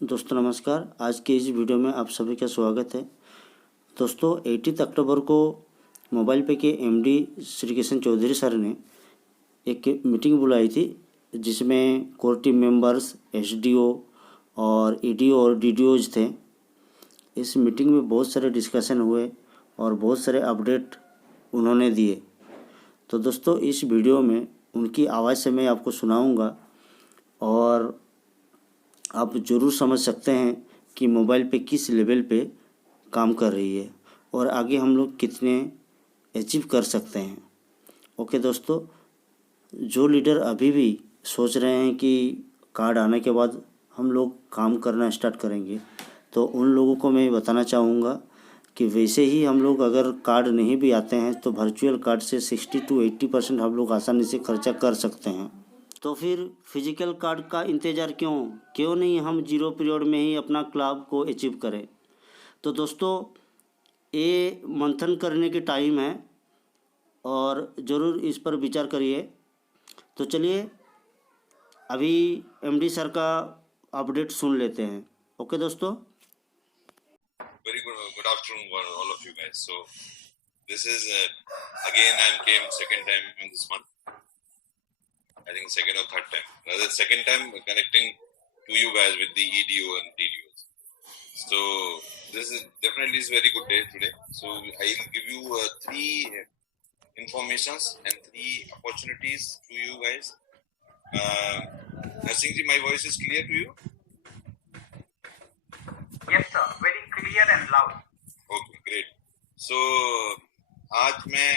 दोस्तों नमस्कार। आज की इस वीडियो में आप सभी का स्वागत है। दोस्तों 18 अक्टूबर को मोबाइल पे के एमडी श्री किशन चौधरी सर ने एक मीटिंग बुलाई थी, जिसमें कोर टीम मेंबर्स, एसडीओ और ईडीओ और डीडीओज थे। इस मीटिंग में बहुत सारे डिस्कशन हुए और बहुत सारे अपडेट उन्होंने दिए। तो दोस्तों इस वीडियो में उनकी आवाज़ से मैं आपको सुनाऊंगा और आप ज़रूर समझ सकते हैं कि मोबाइल पे किस लेवल पे काम कर रही है और आगे हम लोग कितने अचीव कर सकते हैं। ओके दोस्तों, जो लीडर अभी भी सोच रहे हैं कि कार्ड आने के बाद हम लोग काम करना स्टार्ट करेंगे, तो उन लोगों को मैं बताना चाहूँगा कि वैसे ही हम लोग अगर कार्ड नहीं भी आते हैं तो वर्चुअल कार्ड से 60 to 80% हम लोग आसानी से खर्चा कर सकते हैं। तो फिर फिजिकल कार्ड का इंतज़ार क्यों नहीं हम जीरो पीरियड में ही अपना क्लब को अचीव करें। तो दोस्तों ये मंथन करने की टाइम है और ज़रूर इस पर विचार करिए। तो चलिए अभी एमडी सर का अपडेट सुन लेते हैं। ओके दोस्तों। Very good afternoon, all of you guys. So this is again I came second time in this month. I think second or third time. Rather second time connecting to you guys with the EDO and DDOs. So this is definitely is very good day today. So I will give you three informations and three opportunities to you guys. Narsingh ji, my voice is clear to you? Yes sir, very clear and loud. Okay, great. So आज मैं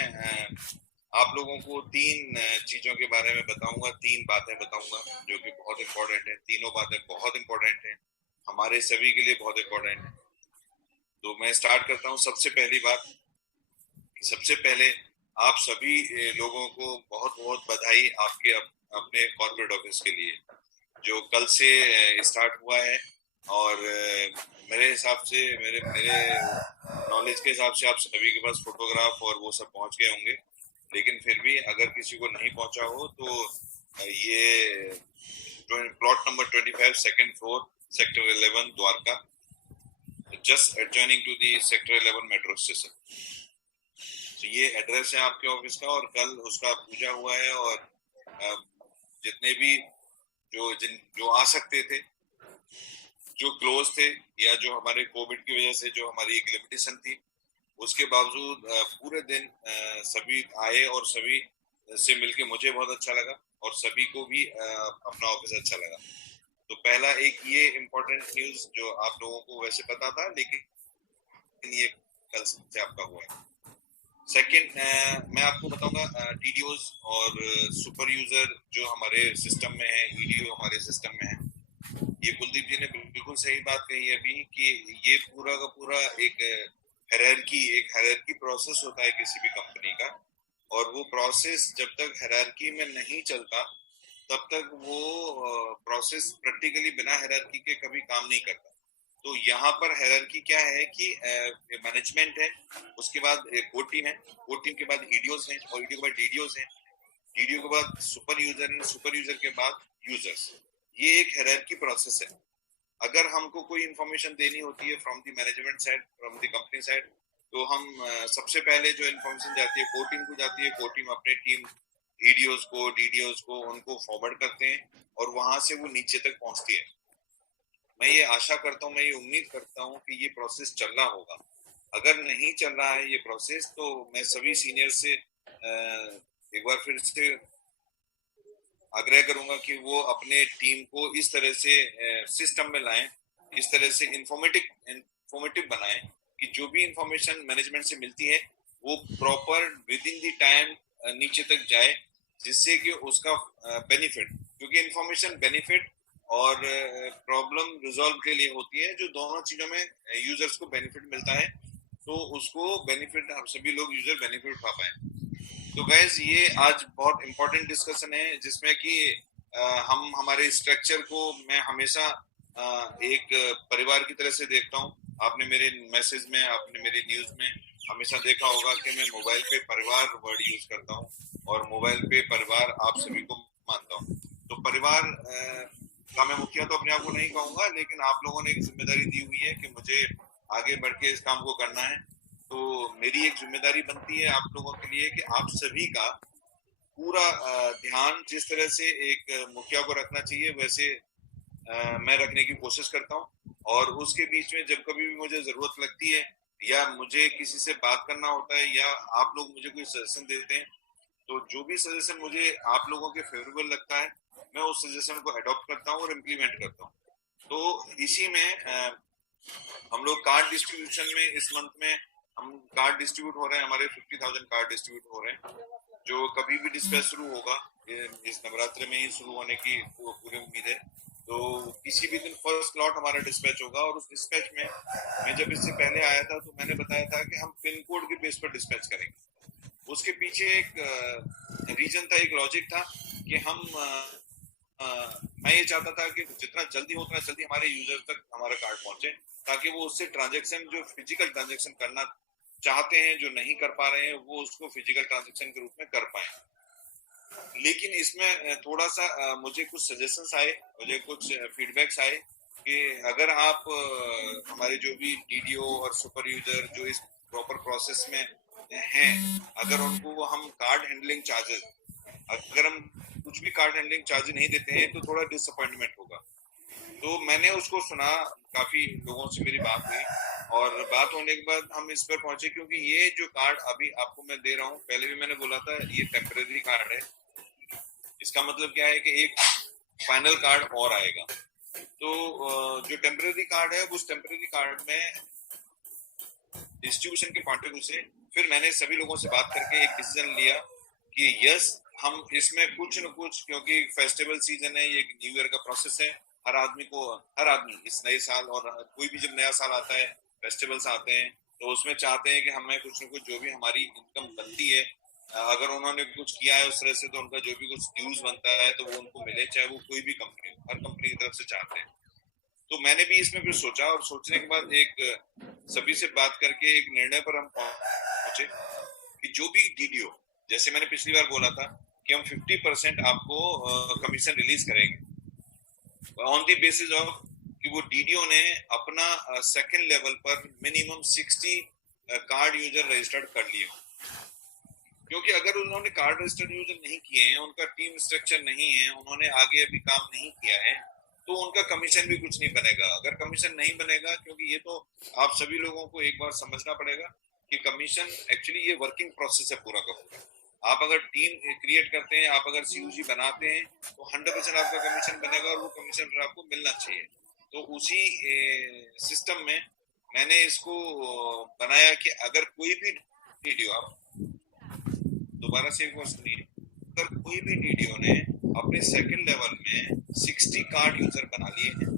आप लोगों को तीन चीजों के बारे में बताऊंगा, तीन बातें बताऊंगा जो कि बहुत इम्पोर्टेंट है। तीनों बातें बहुत इम्पोर्टेंट है, हमारे सभी के लिए बहुत इम्पोर्टेंट है। तो मैं स्टार्ट करता हूँ। सबसे पहली बात, सबसे पहले आप सभी लोगों को बहुत बहुत बधाई आपके अपने कॉर्पोरेट ऑफिस के लिए जो कल से स्टार्ट हुआ है। और मेरे हिसाब से मेरे नॉलेज के हिसाब से आप सभी के पास फोटोग्राफ और वो सब पहुंच गए होंगे, लेकिन फिर भी अगर किसी को नहीं पहुंचा हो तो ये plot number 25 second floor sector 11 Dwarka, just adjoining to the sector 11 metro station. तो ये एड्रेस है आपके ऑफिस का और कल उसका पूजा हुआ है। और जितने भी जो आ सकते थे, जो क्लोज थे या जो हमारे कोविड की वजह से जो हमारी एक लिमिटेशन थी, उसके बावजूद पूरे दिन सभी आए और सभी से मिलके मुझे बहुत अच्छा लगा और सभी को भी अपना ऑफिस अच्छा लगा। तो पहला एक ये इम्पोर्टेंट न्यूज जो आप लोगों को वैसे पता था, लेकिन ये कल से आपका हुआ है। सेकंड, मैं आपको बताऊंगा डीडीओज और सुपर यूजर जो हमारे सिस्टम में है, ईडीओ हमारे सिस्टम में है। ये कुलदीप जी ने बिल्कुल सही बात कही अभी कि ये पूरा का पूरा एक हायरार्की प्रोसेस होता है किसी भी कंपनी का, और वो प्रोसेस जब तक हायरार्की में नहीं चलता तब तक वो प्रोसेस प्रैक्टिकली बिना हायरार्की के कभी काम नहीं करता। तो यहाँ पर हायरार्की क्या है कि मैनेजमेंट है, उसके बाद कोर टीम है, कोर टीम के बाद ईडीओज हैं और ईडीओ के बाद डीडीओज हैं, डीडीओ के बाद सुपर यूजर है, सुपर यूजर के बाद यूजर्स। ये एक हायरार्की प्रोसेस है। अगर हमको कोई इंफॉर्मेशन देनी होती है from the management side, from the company side, तो हम सबसे पहले जो इंफॉर्मेशन जाती है कोर टीम को जाती है। कोर टीम अपने टीम ईडीओज को, डीडीओज को उनको फॉरवर्ड करते हैं और वहां से वो नीचे तक पहुंचती है। मैं ये आशा करता हूँ, मैं ये उम्मीद करता हूँ कि ये प्रोसेस चल रहा होगा। अगर नहीं चल रहा है ये प्रोसेस, तो मैं सभी सीनियर से एक बार फिर से आग्रह करूंगा कि वो अपने टीम को इस तरह से सिस्टम में लाएं, इस तरह से इंफॉर्मेटिव बनाएं कि जो भी इंफॉर्मेशन मैनेजमेंट से मिलती है वो proper with in the time नीचे तक जाए, जिससे कि उसका बेनिफिट, क्योंकि इंफॉर्मेशन बेनिफिट और प्रॉब्लम रिजॉल्व के लिए होती है, जो दोनों चीजों में यूजर्स को बेनिफिट मिलता है, तो उसको बेनिफिट हम सभी लोग यूजर बेनिफिट पा पाए। तो गाइस ये आज बहुत इंपॉर्टेंट डिस्कशन है, जिसमें कि हम हमारे स्ट्रक्चर को मैं हमेशा एक परिवार की तरह से देखता हूँ। आपने मेरे मैसेज में, आपने मेरी न्यूज में हमेशा देखा होगा कि मैं मोबाइल पे परिवार वर्ड यूज करता हूँ और मोबाइल पे परिवार आप सभी को मानता हूँ। तो परिवार का मैं मुखिया तो अपने आप को नहीं कहूंगा, लेकिन आप लोगों ने एक जिम्मेदारी दी हुई है कि मुझे आगे बढ़ के इस काम को करना है। तो मेरी एक जिम्मेदारी बनती है आप लोगों के लिए कि आप सभी का पूरा ध्यान जिस तरह से एक मुखिया को रखना चाहिए वैसे मैं रखने की कोशिश करता हूँ। और उसके बीच में जब कभी भी मुझे जरूरत लगती है या मुझे किसी से बात करना होता है या आप लोग मुझे कोई सजेशन देते हैं, तो जो भी सजेशन मुझे आप लोगों के फेवरेबल लगता है मैं उस सजेशन को अडॉप्ट करता हूँ और इम्प्लीमेंट करता हूँ। तो इसी में हम लोग कार्ड डिस्ट्रीब्यूशन में इस मंथ में हम कार्ड डिस्ट्रीब्यूट हो रहे हैं, हमारे 50,000 कार्ड डिस्ट्रीब्यूट हो रहे हैं, जो कभी भी डिस्पैच शुरू होगा इस नवरात्र में ही शुरू होने की पूरी उम्मीद है। तो किसी भी दिन फर्स्ट लॉट हमारा डिस्पैच होगा और उस डिस्पैच में मैं जब इससे पहले आया था तो मैंने बताया था कि हम पिन कोड के बेस पर डिस्पैच करेंगे। उसके पीछे एक रीजन था, एक लॉजिक था कि हम मैं ये चाहता था कि जितना जल्दी हो उतना जल्दी हमारे यूजर तक हमारा कार्ड पहुंचे, ताकि वो उससे ट्रांजैक्शन जो फिजिकल ट्रांजैक्शन करना चाहते हैं, जो नहीं कर पा रहे हैं, वो उसको फिजिकल ट्रांजैक्शन के रूप में कर पाए। लेकिन इसमें थोड़ा सा मुझे कुछ सजेशंस आए, मुझे कुछ फीडबैक्स आए कि अगर आप हमारे जो भी डीडीओ और सुपर यूजर जो इस प्रॉपर प्रोसेस में हैं, अगर उनको हम कार्ड हैंडलिंग चार्जेस, अगर हम कुछ भी कार्ड हैंडलिंग चार्ज नहीं देते हैं तो थोड़ा डिसअपॉइंटमेंट होगा। तो मैंने उसको सुना, काफी लोगों से मेरी बात हुई और बात होने के बाद हम इस पर पहुंचे, क्योंकि ये जो कार्ड अभी आपको मैं दे रहा हूँ, पहले भी मैंने बोला था ये टेम्परेरी कार्ड है। इसका मतलब क्या है कि एक फाइनल कार्ड और आएगा। तो जो टेम्परेरी कार्ड है उस टेम्परेरी कार्ड में डिस्ट्रीब्यूशन के पॉइंट ऑफ व्यू से फिर मैंने सभी लोगों से बात करके एक डिसीजन लिया कि यस हम इसमें कुछ न कुछ, क्योंकि फेस्टिवल सीजन है, ये न्यू ईयर का प्रोसेस है, हर आदमी इस नए साल और कोई भी जब नया साल आता है, फेस्टिवल्स आते हैं, तो उसमें चाहते हैं कि हमें कुछ न कुछ जो भी हमारी इनकम बनती है, अगर उन्होंने कुछ किया है उस तरह से, तो उनका जो भी कुछ ड्यूज बनता है तो वो उनको मिले, चाहे वो कोई भी कंपनी हो, हर कंपनी की तरफ से चाहते हैं। तो मैंने भी इसमें फिर सोचा और सोचने के बाद एक सभी से बात करके एक निर्णय पर हम पहुंचे कि जो भी डीडीओ, जैसे मैंने पिछली बार बोला था कि हम 50% आपको कमीशन रिलीज करेंगे ऑन द बेसिस ऑफ कि वो डीडीओ ने अपना सेकंड लेवल पर मिनिमम 60 कार्ड यूजर रजिस्टर्ड कर लिए। क्योंकि अगर उन्होंने कार्ड रजिस्टर्ड यूजर नहीं किए हैं, उनका टीम स्ट्रक्चर नहीं है, उन्होंने आगे अभी काम नहीं किया है, तो उनका कमीशन भी कुछ नहीं बनेगा। अगर कमीशन नहीं बनेगा, क्योंकि ये तो आप सभी लोगों को एक बार समझना पड़ेगा कि कमीशन एक्चुअली ये वर्किंग प्रोसेस है पूरा का पूरा। आप अगर टीम क्रिएट करते हैं, आप अगर सीयूजी बनाते हैं, तो 100% आपका कमीशन बनेगा और वो कमीशन फिर आपको मिलना चाहिए। तो उसी सिस्टम में मैंने इसको बनाया कि अगर कोई भी वीडियो, आप दोबारा से एक बार सुनिए, अगर कोई भी डीडीओ ने अपने सेकंड लेवल में 60 कार्ड यूजर बना लिए हैं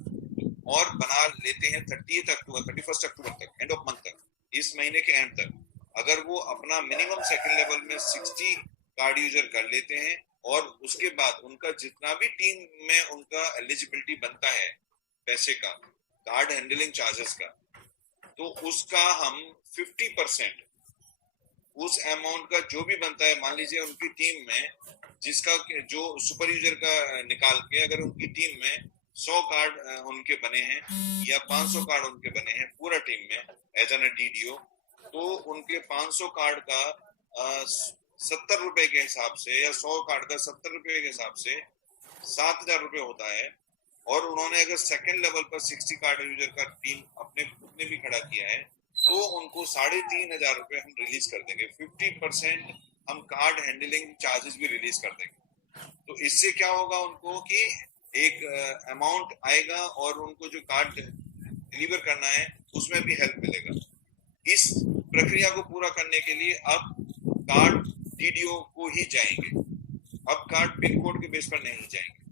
और बना लेते हैं 31 अक्टूबर तक, एंड ऑफ मंथ तक, इस महीने के एंड तक, अगर वो अपना मिनिमम सेकंड लेवल में 60 कार्ड यूजर कर लेते हैं और उसके बाद उनका जितना भी टीम में उनका एलिजिबिलिटी बनता है पैसे का, कार्ड हैंडलिंग चार्जेस का, तो उसका हम 50% उस अमाउंट का जो भी बनता है, मान लीजिए उनकी टीम में जिसका जो सुपर यूजर का निकाल के अगर उनकी टीम में 100 कार्ड उनके बने हैं या 500 कार्ड उनके बने हैं पूरा टीम में एज एन डीडीओ, तो उनके 500 कार्ड का 70 रुपए के हिसाब से या 100 कार्ड का 70 रुपए के हिसाब से 7,000 रुपए होता है। और उन्होंने अगर सेकेंड लेवल पर 60 कार्ड यूजर का टीम अपने खुद ने भी खड़ा किया है, तो उनको 3,500 रुपए हम रिलीज कर देंगे। 50% हम कार्ड हैंडलिंग चार्जेस भी रिलीज कर देंगे। तो इससे क्या होगा, उनको कि एक अमाउंट आएगा और उनको जो कार्ड डिलीवर करना है उसमें भी हेल्प मिलेगा। इस प्रक्रिया को पूरा करने के लिए अब कार्ड डीडीओ को ही जाएंगे, अब कार्ड पिन कोड के बेस पर नहीं जाएंगे।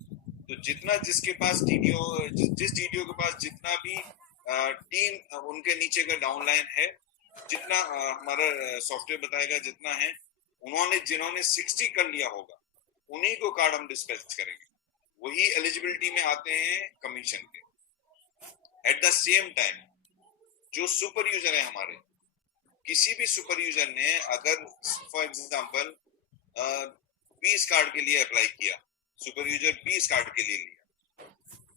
तो जितना जिसके पास डीडीओ, जिस डीडीओ के पास जितना भी टीम उनके नीचे का डाउनलाइन है, जितना हमारा सॉफ्टवेयर बताएगा जितना है, जिन्होंने 60 कर लिया होगा उन्हीं को कार्ड हम डिस्पैच करेंगे, वही एलिजिबिलिटी में आते हैं कमीशन के। एट द सेम टाइम जो सुपर यूजर है हमारे, किसी भी सुपर यूजर ने अगर फॉर एग्जांपल 20 कार्ड के लिए अप्लाई किया, सुपर यूजर 20 कार्ड के लिए लिया,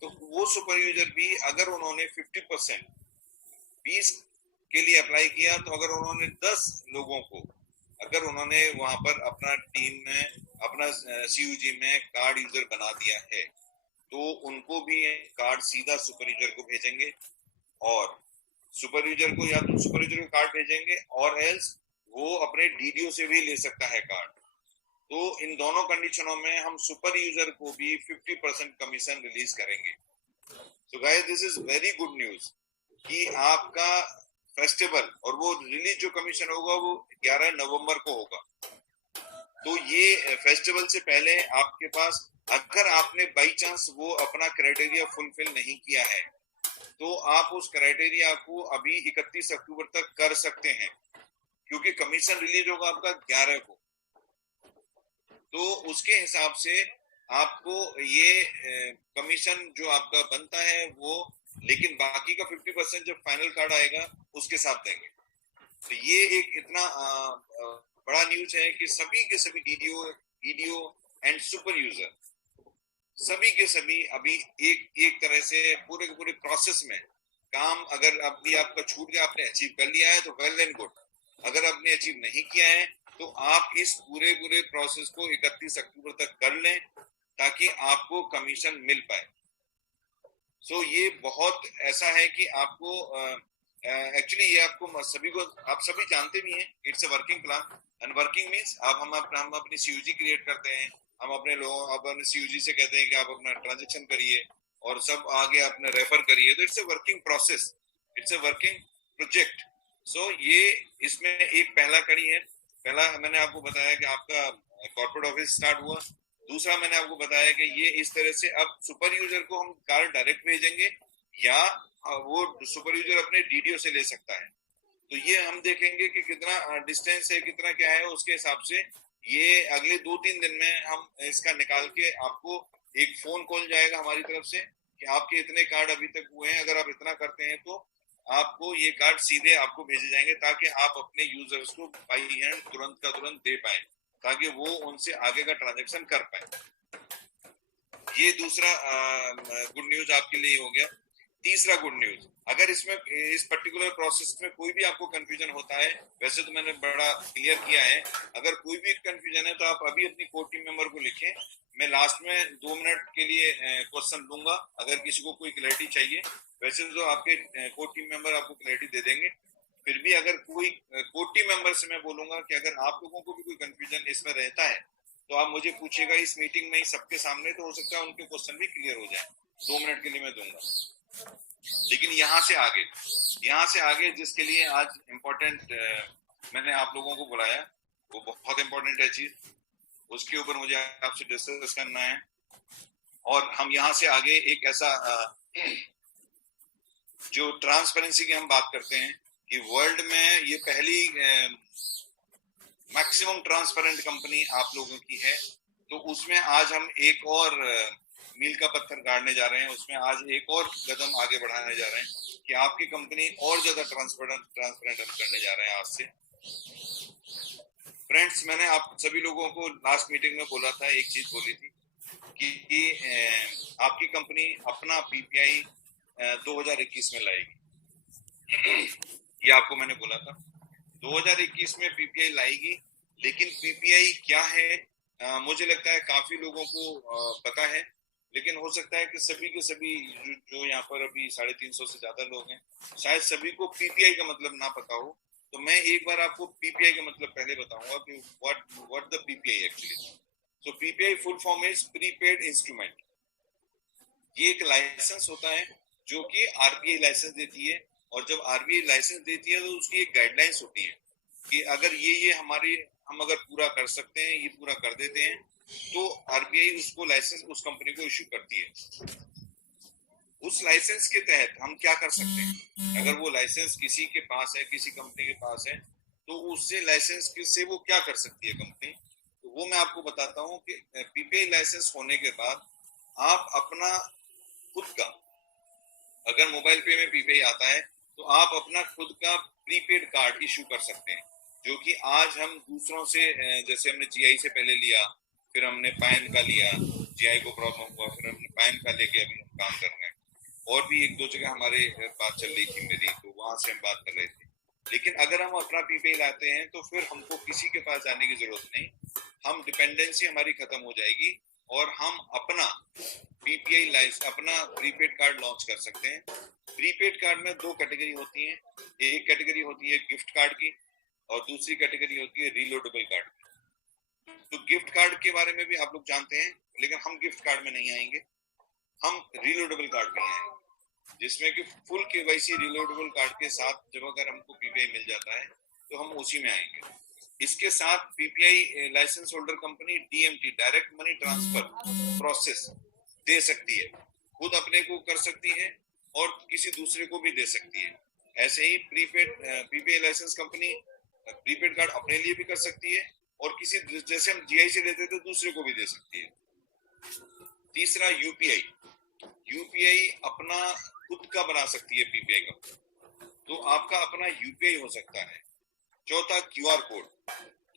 तो वो सुपर यूजर भी अगर उन्होंने 50% 20 के लिए अप्लाई किया, तो अगर उन्होंने 10 लोगों को, अगर उन्होंने वहां पर अपना टीम में अपना सीयूजी में कार्ड यूजर बना दिया है, तो उनको भी कार्ड सीधा सुपर यूजर को भेजेंगे, और सुपर यूजर को या तो सुपर यूजर को कार्ड भेजेंगे और एल्स वो अपने डीडीओ से भी ले सकता है कार्ड। तो इन दोनों कंडीशनों में हम सुपर यूजर को भी 50% कमीशन रिलीज करेंगे। तो guys, this is very good news कि आपका फेस्टिवल और वो रिलीज जो कमीशन होगा वो 11 नवंबर को होगा। तो ये फेस्टिवल से पहले आपके पास, अगर आपने बाई चांस वो अपना क्राइटेरिया फुलफिल नहीं किया है, तो आप उस क्राइटेरिया को अभी 31 अक्टूबर तक कर सकते हैं, क्योंकि कमीशन रिलीज होगा आपका 11 को। तो उसके हिसाब से आपको ये कमीशन जो आपका बनता है वो, लेकिन बाकी का 50% जब फाइनल कार्ड आएगा उसके साथ देंगे। तो ये एक इतना बड़ा न्यूज है कि सभी के सभी DDO, EDO and super user सभी के सभी अभी एक तरह से पूरे के पूरे प्रोसेस में काम, अगर अभी आपका छूट गया, आपने अचीव कर लिया है तो वेल एंड गुड। अगर आपने अचीव नहीं किया है तो आप इस पूरे प्रोसेस को 31 अक्टूबर तक कर लें ताकि आपको कमीशन मिल पाए। सो ये बहुत ऐसा है कि आपको एक्चुअली ये आपको सभी को, आप सभी जानते भी हैं, it's a working plan. And working means हम अपनी सीयूजी क्रिएट करते हैं, हम अपने लोगों, अपने सीयूजी से कहते हैं कि आप अपना ट्रांजेक्शन करिए और सब आगे अपने रेफर करिए। तो it's a working process, it's a working project. So ये इसमें एक पहला कड़ी है। पहला मैंने आपको बताया कि आपका कॉर्पोरेट ऑफिस स्टार्ट हुआ। दूसरा मैंने आपको बताया कि ये इस तरह से अब सुपर यूजर को हम कार्ड डायरेक्ट भेजेंगे या वो सुपर यूजर अपने डीडीओ से ले सकता है। तो ये हम देखेंगे कि कितना डिस्टेंस है, कितना क्या है, उसके हिसाब से ये अगले 2-3 दिन में हम इसका निकाल के आपको एक फोन कॉल जाएगा हमारी तरफ से कि आपके इतने कार्ड अभी तक हुए हैं, अगर आप इतना करते हैं तो आपको ये कार्ड सीधे आपको भेजे जाएंगे, ताकि आप अपने यूजर्स को बाई हैंड तुरंत का तुरंत दे पाए, ताकि वो उनसे आगे का ट्रांजेक्शन कर पाए। ये दूसरा गुड न्यूज आपके लिए हो गया। तीसरा गुड न्यूज, अगर इसमें इस पर्टिकुलर प्रोसेस में कोई भी आपको कंफ्यूजन होता है, वैसे तो मैंने बड़ा क्लियर किया है, अगर कोई भी कंफ्यूजन है तो आप अभी अपनी कोर टीम मेंबर को लिखें। मैं लास्ट में 2 मिनट के लिए क्वेश्चन दूंगा, अगर किसी को कोई क्लैरिटी चाहिए। वैसे तो आपके कोर टीम मेंबर आपको क्लैरिटी दे देंगे, फिर भी अगर कोई कोर टीम मेंबर से मैं बोलूंगा कि अगर आप लोगों को भी कोई कंफ्यूजन इसमें रहता है तो आप मुझे पूछिएगा इस मीटिंग में ही सबके सामने, तो हो सकता है उनके क्वेश्चन भी क्लियर हो जाए। 2 मिनट के लिए मैं दूंगा। लेकिन यहाँ से आगे जिसके लिए आज इम्पोर्टेंट मैंने आप लोगों को बुलाया, वो बहुत इम्पोर्टेंट है चीज, उसके ऊपर मुझे आपसे डिस्कस करना है। और हम यहाँ से आगे एक ऐसा जो ट्रांसपेरेंसी की हम बात करते हैं कि वर्ल्ड में ये पहली मैक्सिमम ट्रांसपेरेंट कंपनी आप लोगों की है, तो उसमें आज हम एक और मील का पत्थर गाड़ने जा रहे हैं। उसमें आज एक और कदम आगे बढ़ाने जा रहे हैं कि आपकी कंपनी और ज्यादा ट्रांसपेरेंट हम करने जा रहे हैं आज से। फ्रेंड्स, मैंने आप सभी लोगों को लास्ट मीटिंग में बोला था, एक चीज बोली थी कि आपकी कंपनी अपना पीपीआई 2021 में लाएगी। ये आपको मैंने बोला था 2021 में पीपीआई लाएगी। लेकिन पीपीआई क्या है, मुझे लगता है काफी लोगों को पता है, लेकिन हो सकता है कि सभी के सभी जो यहाँ पर अभी 350 से ज्यादा लोग हैं, शायद सभी को पीपीआई का मतलब ना पता हो। तो मैं एक बार आपको पीपीआई का मतलब पहले बताऊंगा कि what the PPI actually. So PPI full form is prepaid instrument. ये एक लाइसेंस होता है जो कि आरबीआई लाइसेंस देती है, और जब आरबीआई लाइसेंस देती है तो उसकी एक गाइडलाइंस होती है कि अगर ये हम अगर पूरा कर सकते हैं, ये पूरा कर देते हैं, तो आरबीआई उसको लाइसेंस उस कंपनी को इश्यू करती है। उस लाइसेंस के तहत हम क्या कर सकते हैं, अगर वो लाइसेंस किसी के पास है, किसी कंपनी के पास है, तो उससे लाइसेंस से वो क्या कर सकती है कंपनी, तो वो मैं आपको बताता हूँ कि पीपीआई लाइसेंस होने के बाद आप अपना खुद का, अगर मोबाइल पे में पीपीआई आता है तो आप अपना खुद का प्रीपेड कार्ड इश्यू कर सकते हैं, जो कि आज हम दूसरों से, जैसे हमने जीआई से पहले लिया, फिर हमने पैन का लिया, जीआई को प्रॉब्लम हुआ, फिर हमने पैन का लेके अभी हम काम कर रहे हैं। और भी एक दो जगह हमारे बात चल रही थी मेरी, तो वहां से हम बात कर रहे थे। लेकिन अगर हम अपना पीपीआई लाते हैं तो फिर हमको किसी के पास जाने की जरूरत नहीं, हम डिपेंडेंसी हमारी खत्म हो जाएगी और हम अपना पीपीआई लाइसेंस, अपना प्रीपेड कार्ड लॉन्च कर सकते हैं। प्रीपेड कार्ड में दो कैटेगरी होती है, एक कैटेगरी होती है गिफ्ट कार्ड की और दूसरी कैटेगरी होती है रीलोडेबल कार्ड की। तो गिफ्ट कार्ड के बारे में भी आप लोग जानते हैं, लेकिन हम गिफ्ट कार्ड में नहीं आएंगे, हम रीलोडेबल कार्ड में आएंगे, जिसमें कि फुल केवाईसी रीलोडेबल कार्ड के साथ जब अगर हमको पीपीआई मिल जाता है तो हम उसी में आएंगे। इसके साथ PPI license holder company DMT, direct money transfer process दे सकती है, खुद अपने को कर सकती है और किसी दूसरे को भी दे सकती है। ऐसे ही prepaid PPI license company prepaid card अपने लिए भी कर सकती है और किसी, जैसे हम जीआई से लेते थे, दूसरे को भी दे सकती है। तीसरा यूपीआई, यूपीआई अपना खुद का बना सकती है पीपीआई कंपनी, तो आपका अपना यूपीआई हो सकता है। चौथा QR code,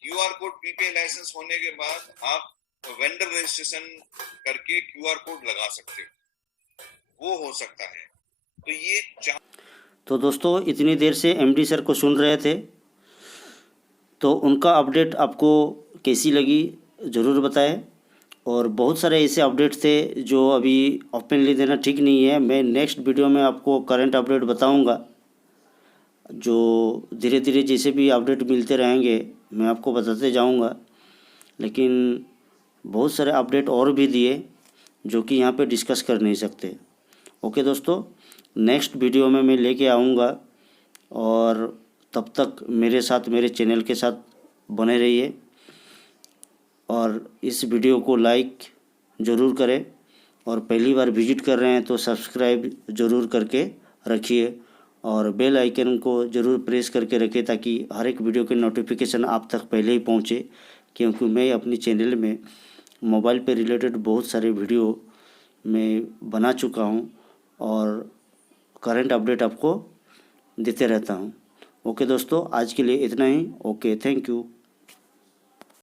QR code PPI licence होने के बाद आप वेंडर रजिस्ट्रेशन करके क्यूआर कोड लगा सकते हो, वो हो सकता है। तो ये तो दोस्तों इतनी देर से एमडी सर को सुन रहे थे, तो उनका अपडेट आपको कैसी लगी ज़रूर बताएं। और बहुत सारे ऐसे अपडेट थे जो अभी ओपनली देना ठीक नहीं है, मैं नेक्स्ट वीडियो में आपको करंट अपडेट बताऊंगा। जो धीरे धीरे जैसे भी अपडेट मिलते रहेंगे मैं आपको बताते जाऊंगा, लेकिन बहुत सारे अपडेट और भी दिए जो कि यहाँ पे डिस्कस कर नहीं सकते। ओके दोस्तों, नेक्स्ट वीडियो में मैं लेके आऊँगा, और तब तक मेरे साथ, मेरे चैनल के साथ बने रहिए और इस वीडियो को लाइक ज़रूर करें, और पहली बार विजिट कर रहे हैं तो सब्सक्राइब ज़रूर करके रखिए और बेल आइकन को ज़रूर प्रेस करके रखें ताकि हर एक वीडियो के नोटिफिकेशन आप तक पहले ही पहुंचे, क्योंकि मैं अपनी चैनल में मोबाइल पे रिलेटेड बहुत सारे वीडियो मैं बना चुका हूं और करंट अपडेट आपको देते रहता हूं। ओके दोस्तों, आज के लिए इतना ही। Okay, thank you.